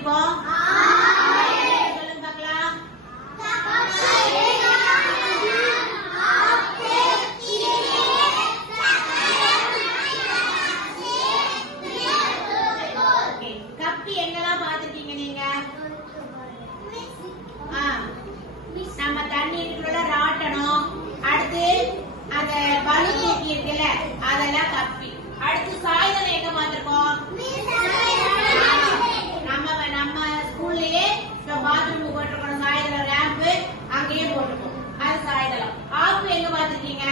இருக்கும்? சொல்லுங்க பார்க்கலாம். கப்பி எங்கெல்லாம் பார்த்துருக்கீங்க நீங்க? நம்ம தண்ணீருக்குள்ள ராட்டணும், அடுத்து அந்த பலூன் தூக்கி இருக்குல்ல அதெல்லாம் கப்பி. அடுத்து சாய்தளம் எங்க பார்த்திருக்கோம்? நம்ம ஸ்கூல்லயே பாத்ரூம் போட்டிருக்கோம் சாய்தளம், ரேம்ப் அங்கேயே போட்டிருக்கோம், அது சாய்தளம். ஆப்பு எங்க பார்த்திருக்கீங்க?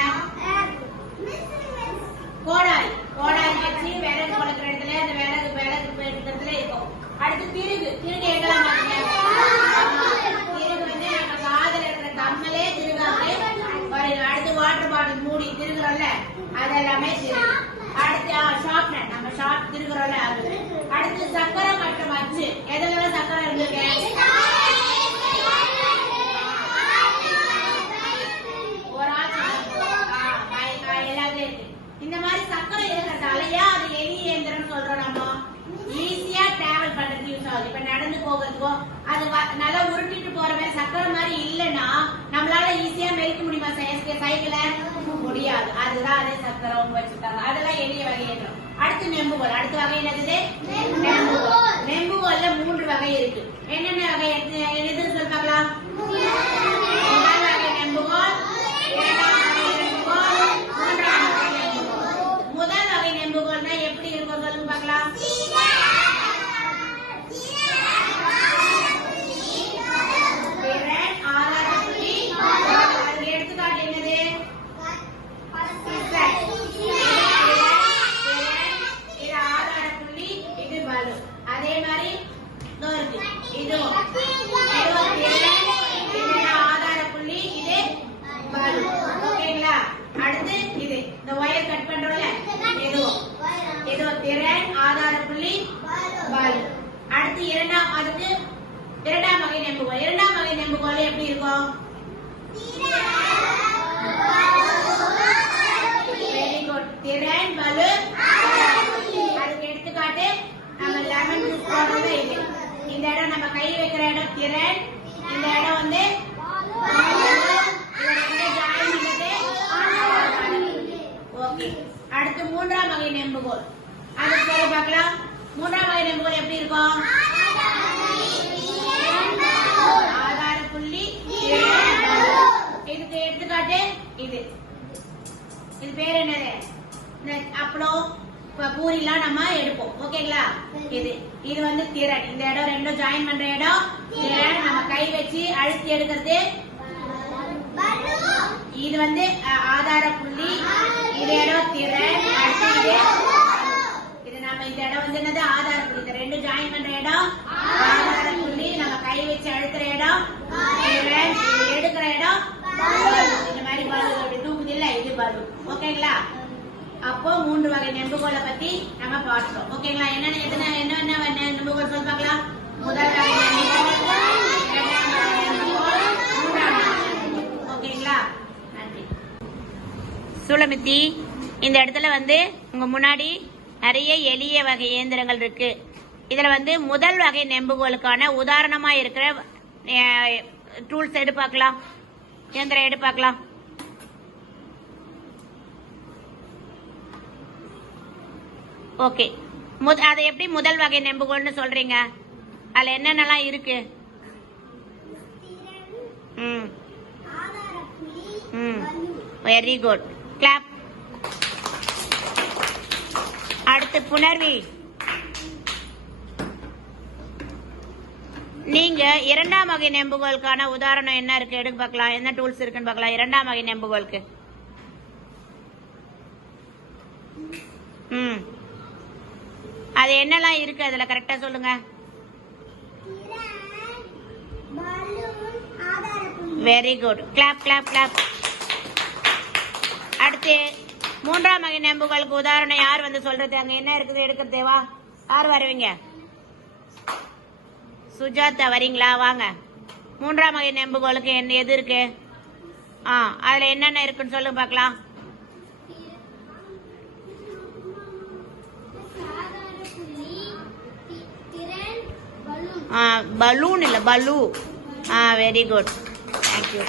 கோடாரி வச்சு விறகு வளர்க்குற இடத்துல அந்த விறகு எடுக்கிறதுல இருக்கும். அடுத்து திருகு எங்கெல்லாம் பாத்தீங்க? திருகு வந்து நம்ம காதல இருக்கிற கம்மலே திருகாவே வரையும். அடுத்து வாட்டர் பாட்டில் மூடி திருகுறோம்ல அதெல்லாமே திருகு. அடுத்து ஷார்ப்னர் நம்ம ஷார்ப் திருகுறோம்ல அது. அடுத்து சக்கரை மற்றும் அச்சு எதெல்லாம் சக்கரை இருக்கு? ஒரு ஆச்சு எல்லாமே இருக்கு. இந்த மாதிரி சக்கரை இருக்கிறதாலயா அது எலி இயந்திரம் சொல்றோம். நம்ம ஈஸியா டிராவல் பண்றதுக்கு யூஸ் ஆகுது. இப்ப நடந்து போகிறதுக்கோ அது நல்லா உருட்டிட்டு போற மாதிரி சக்கரை மாதிரி இல்லைன்னா நம்மளால ஈஸியா மெரிக்க முடியுமா? சைக்கிள முடியாது. அதுதான் அதே சக்கரை வச்சிருக்காங்க. அதெல்லாம் எளிய வகை இயந்திரம். அடுத்து நெம்புகோல். அடுத்த வகை என்னது? நெம்புகோல். நெம்புகோல்ல 3 வகை இருக்கு. என்னென்ன வகை எதுன்னு சொல்லி பார்க்கலாம். முதல் வகை நெம்புகோல், இரண்டாம் வகை நெம்புகோல், மூன்றாம் வகை நெம்புகோல். முதல் வகை நெம்புகோல்னா எப்படி இருக்கும் சொல்லுங்க பார்க்கலாம். எடுத்துக்காட்டு என்னது? இது ஆதார புள்ளி, இது பலு. அதே மாதிரி இது ஆதார புள்ளி, இது பலு. ஓகேங்களா? அடுத்து இது இந்த ஒயர் கட் பண்றோம்ல இது திறன், ஆதார புள்ளி, பலு. அடுத்து இரண்டாம் வகை நெம்புகோல். இரண்டாம் வகை நெம்புகோல் எப்படி இருக்கும்? Very good. திறன், பலு. அதுக்கு எடுத்துக்காட்டு நம்ம லெமன் ஜூஸ் போடுறது இது. இந்த இடம் நம்ம கை வைக்கிற இடம் திறன், இந்த இடம் வந்து ஓகே. அடுத்து மூன்றாம் வகை நெம்புகோல். அதுக்கு பேர் பார்க்கலாம். மூன்றாம் வகை நெம்புகோல் எப்படி இருக்கும்? ஆதார புள்ளி, இதுக்கு எடுத்துக்காட்டு இது பேர் என்னது? அப்பளம் பூரிலாம் நம்ம எடுப்போம். ஓகேங்களா? இது வந்து திறன். இந்த இடம் ரெண்டும் ஜாயின் பண்ற இடம் திறன். நம்ம கை வச்சு அழுத்தி எடுக்கிறது இது வந்து ஆதார புள்ளி. இது இடம் திறன். இது நம்ம இந்த இடம் வந்து என்னது? ஆதார புள்ளி. இந்த ரெண்டும் ஜாயின் பண்ற இடம் ஆதார புள்ளி. நம்ம கை வச்சு அழுத்துற இடம் திறன். இது எடுக்கிற இடம் இந்த மாதிரி பலு. அப்படி தூக்குது இல்ல, இது பலு. ஓகேங்களா? அப்போ 3 வகை நெம்புகோலை பத்தி நம்ம பார்த்தோம். ஓகேங்களா? என்னென்ன நெம்புகோல் சொல்லி பார்க்கலாம். முதல் வகை நெம்புகோல், இரண்டாம் வகை நெம்புகோல், மூன்றாம் வகை நெம்புகோல். ஓகேங்களா? நன்றி. சூலமித்தி, இந்த இடத்துல வந்து உங்க முன்னாடி நிறைய எளிய வகை இயந்திரங்கள் இருக்கு. இதுல வந்து முதல் வகை நெம்புகோலுக்கான உதாரணமா இருக்கிற டூல்ஸ் எடு பார்க்கலாம். இயந்திரம் எடு பார்க்கலாம். ஓகே. அதை எப்படி முதல் வகை நெம்புகோல்னு சொல்றீங்க? அதுல என்னென்னலாம் இருக்கு? Very good. கிளாப். அடுத்து புணர்வி, நீங்க இரண்டாம் வகை நெம்புகோலுக்கான உதாரணம் என்ன இருக்கு எடுக்க பார்க்கலாம். என்ன டூல்ஸ் இருக்குன்னு பார்க்கலாம். இரண்டாம் வகை நெம்புகோலுக்கு அது என்னெல்லாம் இருக்கு? அதுல கரெக்டா சொல்லுங்க. Very good. Clap clap clap. அடுத்து மூன்றாம் வகை நெம்புகோலுக்கு உதாரணம் யார் வந்து சொல்றது? அங்க என்ன இருக்குது எடுக்கிறதேவா? யார் வருவீங்க? சுஜாதா வரீங்களா? வாங்க. மூன்றாம் வகை நெம்புகோலுக்கு எது இருக்கு? அதுல என்னென்ன இருக்குன்னு சொல்லுங்க பார்க்கலாம். பலூன் பலூன் இல்லை பலூ. Very good. தேங்க்யூ.